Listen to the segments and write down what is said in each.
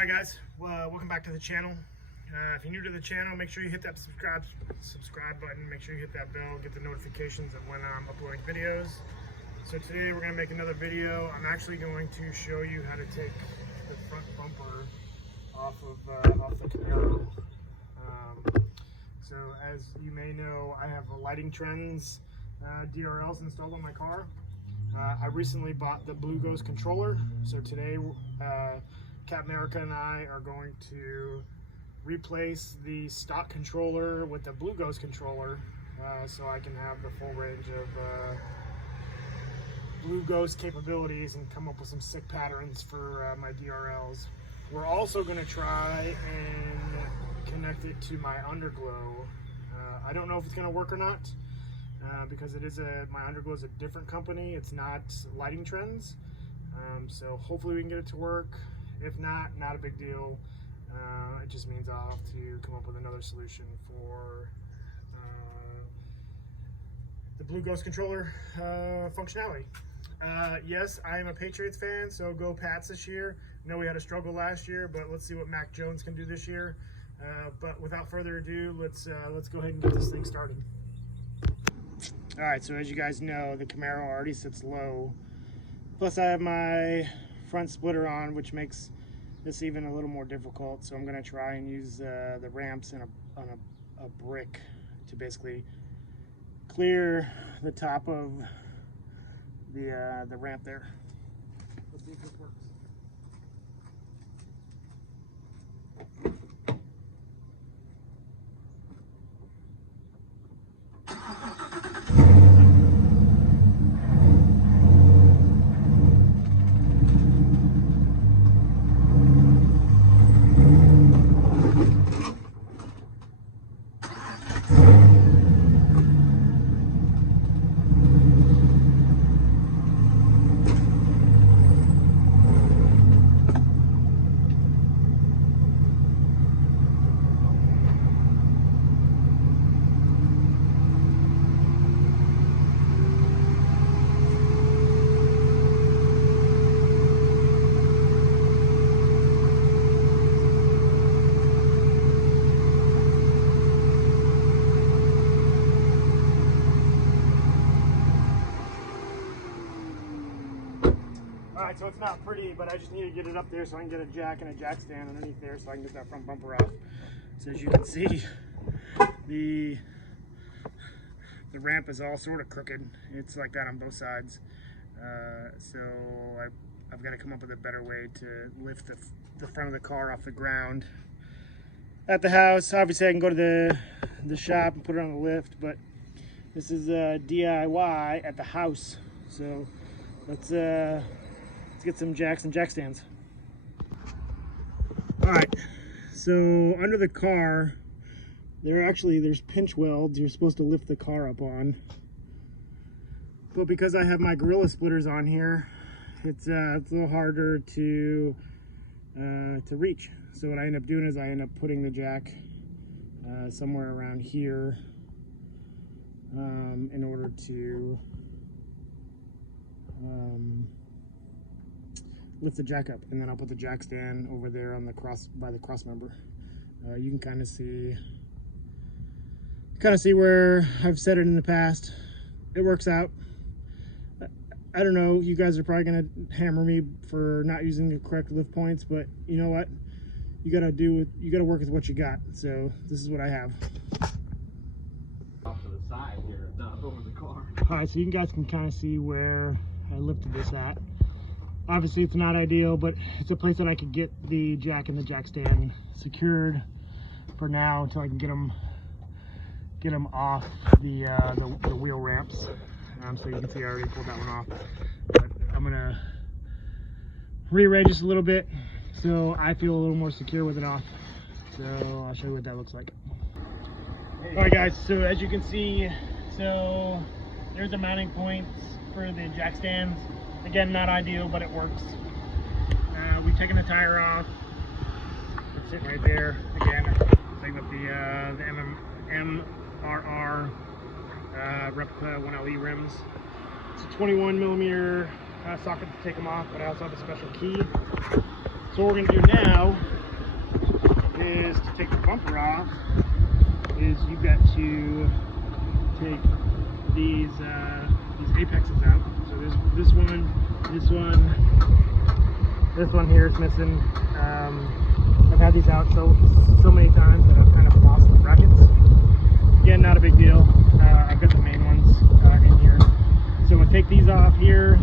Alright guys, welcome back to the channel. If you're new to the channel, make sure you hit that subscribe button, make sure you hit that bell, get the notifications of when I'm uploading videos. So today we're going to make another video. I'm actually going to show you how to take the front bumper off the Camaro. So as you may know, I have a Lighting Trendz DRLs installed on my car. I recently bought the Blue Ghost controller, so today Cat America and I are going to replace the stock controller with the Blue Ghost controller, so I can have the full range of Blue Ghost capabilities and come up with some sick patterns for my DRLs. We're also going to try and connect it to my underglow. I don't know if it's going to work or not, because it is my underglow is a different company. It's not Lighting Trendz, so hopefully we can get it to work. If not, not a big deal. It just means I'll have to come up with another solution for the Blue Ghost controller functionality. Yes, I am a Patriots fan, so go Pats this year. I know we had a struggle last year, but let's see what Mac Jones can do this year. But without further ado, let's go ahead and get this thing started. All right, so as you guys know, the Camaro already sits low. Plus I have my front splitter on, which makes this even a little more difficult. So I'm going to try and use the ramps on a brick to basically clear the top of the ramp there. Let's see if this works. Alright, so it's not pretty, but I just need to get it up there so I can get a jack and a jack stand underneath there so I can get that front bumper off. So as you can see, the ramp is all sort of crooked. It's like that on both sides. So I've got to come up with a better way to lift the front of the car off the ground. At the house, obviously I can go to the shop and put it on the lift, but this is DIY at the house. So let's get some jacks and jack stands. All right, so under the car, there's pinch welds you're supposed to lift the car up on. But because I have my Gorilla splitters on here, it's a little harder to reach. So what I end up doing is I end up putting the jack somewhere around here in order to lift the jack up, and then I'll put the jack stand over there on the cross member. You can kind of see where I've set it in the past. It works out. I don't know, you guys are probably gonna hammer me for not using the correct lift points, but you know what? You gotta work with what you got. So this is what I have. Off to the side here, not over the car. All right, so you guys can kind of see where I lifted this at. Obviously it's not ideal, but it's a place that I could get the jack and the jack stand secured for now until I can get them off the wheel ramps. So you can see I already pulled that one off, but I'm gonna rearrange this a little bit so I feel a little more secure with it off. So I'll show you what that looks like. All right guys, so as you can see, so there's the mounting points for the jack stands. Again, not ideal, but it works. We've taken the tire off. It's sitting right there. Again, taking up the MRR replica 1LE rims. It's a 21 millimeter socket to take them off, but I also have a special key. So what we're going to do now is to take the bumper off is you've got to take these apexes out. So there's this one here is missing. I've had these out so many times that I've kind of lost the brackets. Again, not a big deal. I've got the main ones in here. So we'll take these off here,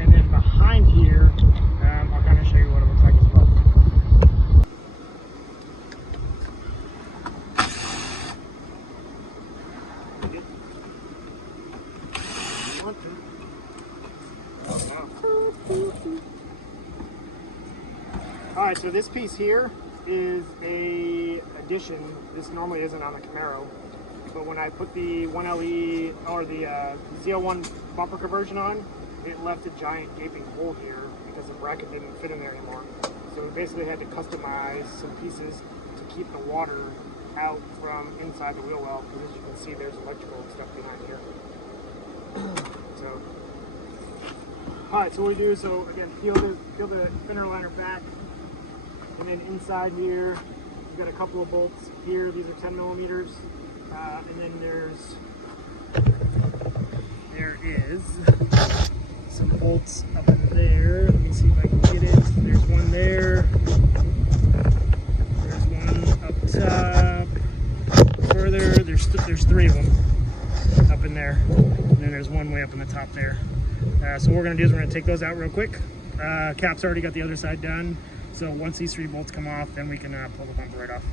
and then behind here, I'll kind of show you what it looks like as well. Alright, so this piece here is a addition. This normally isn't on the Camaro, but when I put the 1LE or the ZL1 bumper conversion on, it left a giant gaping hole here because the bracket didn't fit in there anymore. So we basically had to customize some pieces to keep the water out from inside the wheel well, because as you can see there's electrical stuff behind here. So, alright, so what we do is, so again, peel the spinner liner back, and then inside here we've got a couple of bolts here. These are 10 millimeters, and then there is some bolts up in there. Let me see if I can get it. There's one there. There's one up top. Further, there's 3 of them up in there, and then there's one way up in the top there. So what we're going to do is we're going to take those out real quick. Cap's already got the other side done, so once these 3 bolts come off, then we can pull the bumper right off.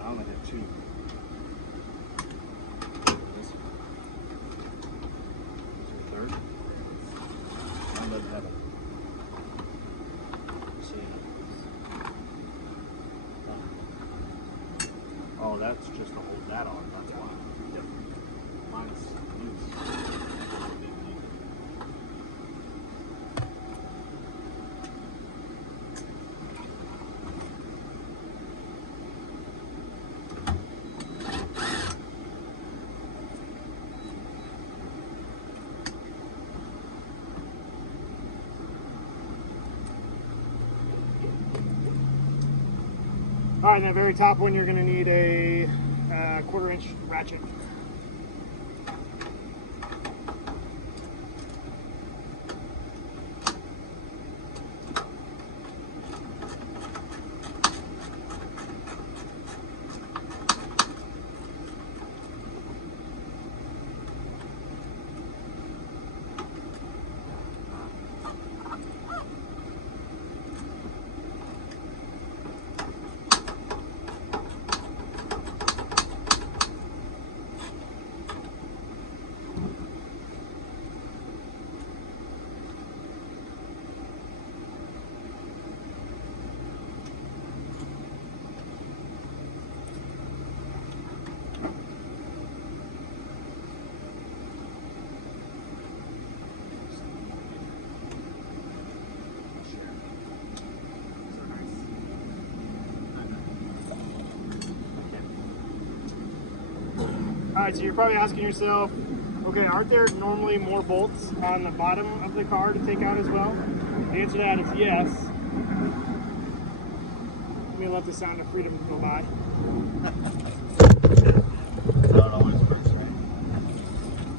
I only have 2. This one. Is there a third? I'll let it have it. See. Oh, that's just to hold that on. That's why. Yep. Mine's loose. All right, and that very top one, you're going to need a 1/4-inch ratchet. All right, so you're probably asking yourself, okay, aren't there normally more bolts on the bottom of the car to take out as well? The answer to that is yes. Let me let the sound of freedom go by.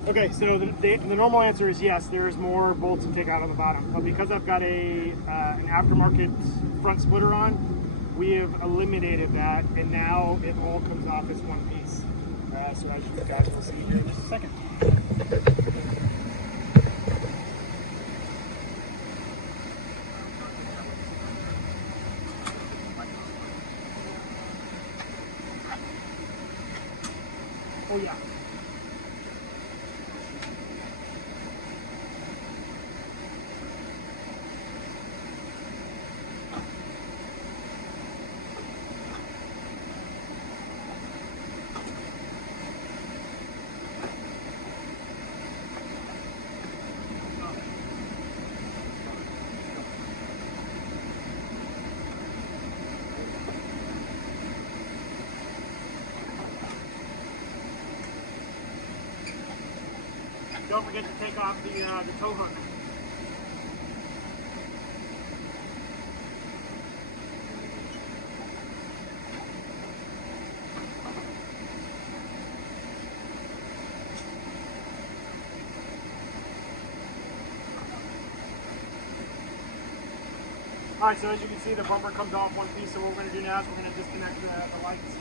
Okay, so the normal answer is yes, there is more bolts to take out on the bottom. But because I've got an aftermarket front splitter on, we have eliminated that, and now it all comes off as one piece. So as you guys will see here in just a second. Oh yeah. don't forget to take off the tow hook. Alright, so as you can see, the bumper comes off one piece, so what we're going to do now is we're going to disconnect the lights.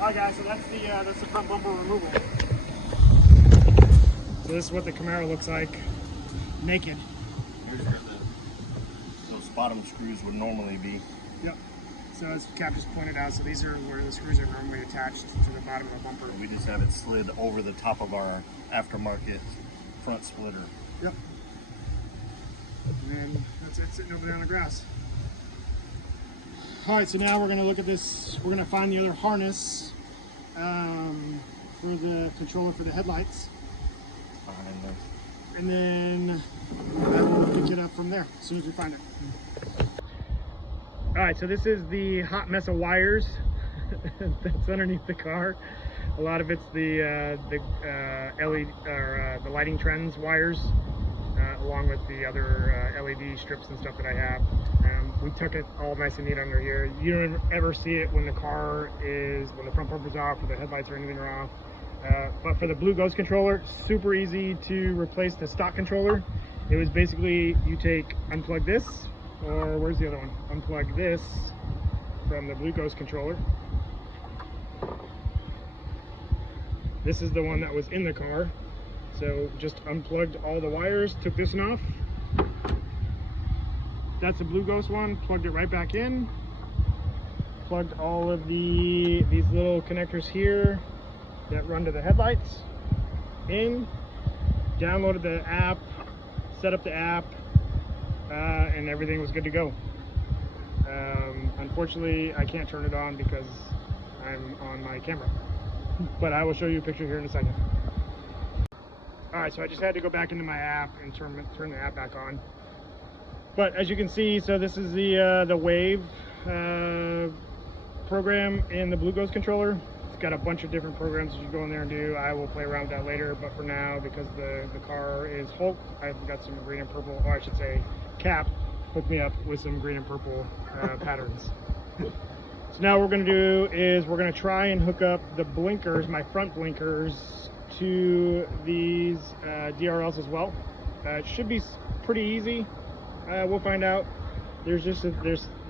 Alright guys, so that's the front bumper removal. So this is what the Camaro looks like naked. Here's where those bottom screws would normally be. Yep. So as Cap just pointed out, so these are where the screws are normally attached to the bottom of the bumper. We just have it slid over the top of our aftermarket front splitter. Yep. And then that's it sitting over there on the grass. Alright, so now we're going to look at this. We're going to find the other harness for the controller for the headlights. Behind there. And then we'll pick it up from there as soon as we find it. Alright, so this is the hot mess of wires that's underneath the car. A lot of it's the LED or the Lighting Trendz wires, along with the other LED strips and stuff that I have. We took it all nice and neat under here. You don't ever see it when the front bumper's off or the headlights or anything are off. But for the Blue Ghost controller, super easy to replace the stock controller. It was basically, you unplug this, or where's the other one? Unplug this from the Blue Ghost controller. This is the one that was in the car. So just unplugged all the wires, took this one off. That's the Blue Ghost one, plugged it right back in. Plugged all of these little connectors here that run to the headlights in. Downloaded the app, set up the app, and everything was good to go. Unfortunately, I can't turn it on because I'm on my camera. But I will show you a picture here in a second. Alright, so I just had to go back into my app and turn the app back on. But as you can see, so this is the Wave program in the Blue Ghost controller. It's got a bunch of different programs that you go in there and do. I will play around with that later, but for now, because the car is Hulk, I've got some green and purple, or I should say Cap hooked me up with some green and purple patterns. So now what we're going to do is we're going to try and hook up the blinkers, my front blinkers, to these DRLs as well. It should be pretty easy. We'll find out. There's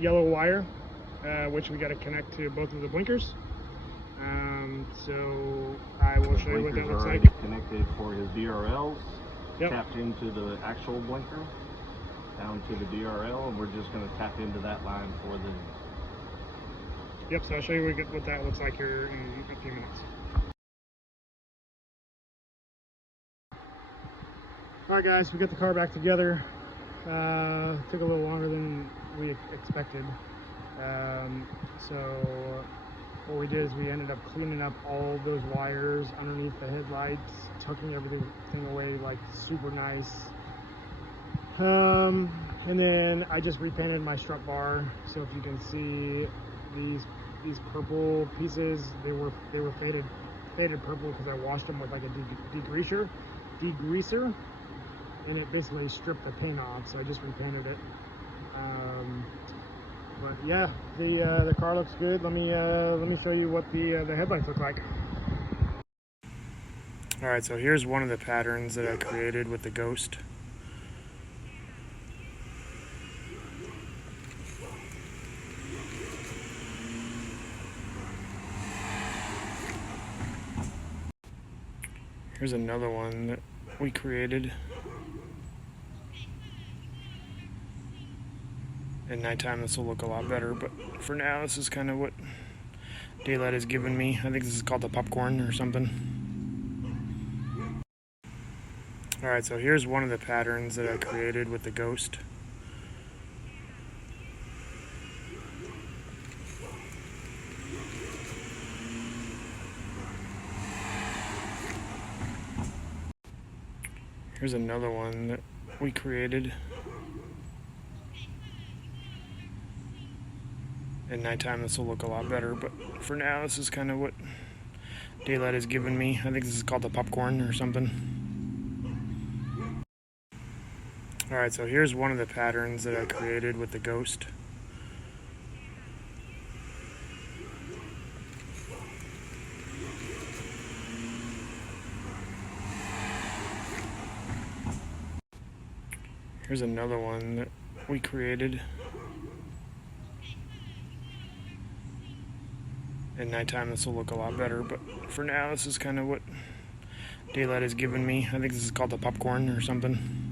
yellow wire, which we got to connect to both of the blinkers. So I will show you what that looks like. Already connected for his DRLs, yep. Tapped into the actual blinker, down to the DRL, and we're just going to tap into that line for the... Yep, so I'll show you what that looks like here in a few minutes. Alright guys, we got the car back together. Took a little longer than we expected. So what we did is we ended up cleaning up all those wires underneath the headlights, tucking everything away like super nice. And then I just repainted my strut bar. So if you can see these purple pieces, they were faded purple because I washed them with like a degreaser, and it basically stripped the paint off. So I just repainted it. But yeah, the car looks good. Let me show you what the headlights look like. All right, so here's one of the patterns that I created with the Ghost. Here's another one that we created. At nighttime this will look a lot better, but for now this is kind of what daylight has given me. I think this is called the popcorn or something. Alright, so here's one of the patterns that I created with the ghost. Here's another one that we created. At nighttime this will look a lot better, but for now this is kind of what daylight has given me. I think this is called the popcorn or something. Alright, so here's one of the patterns that I created with the ghost. Here's another one that we created. At nighttime this will look a lot better, but for now this is kind of what daylight has given me. I think this is called the popcorn or something.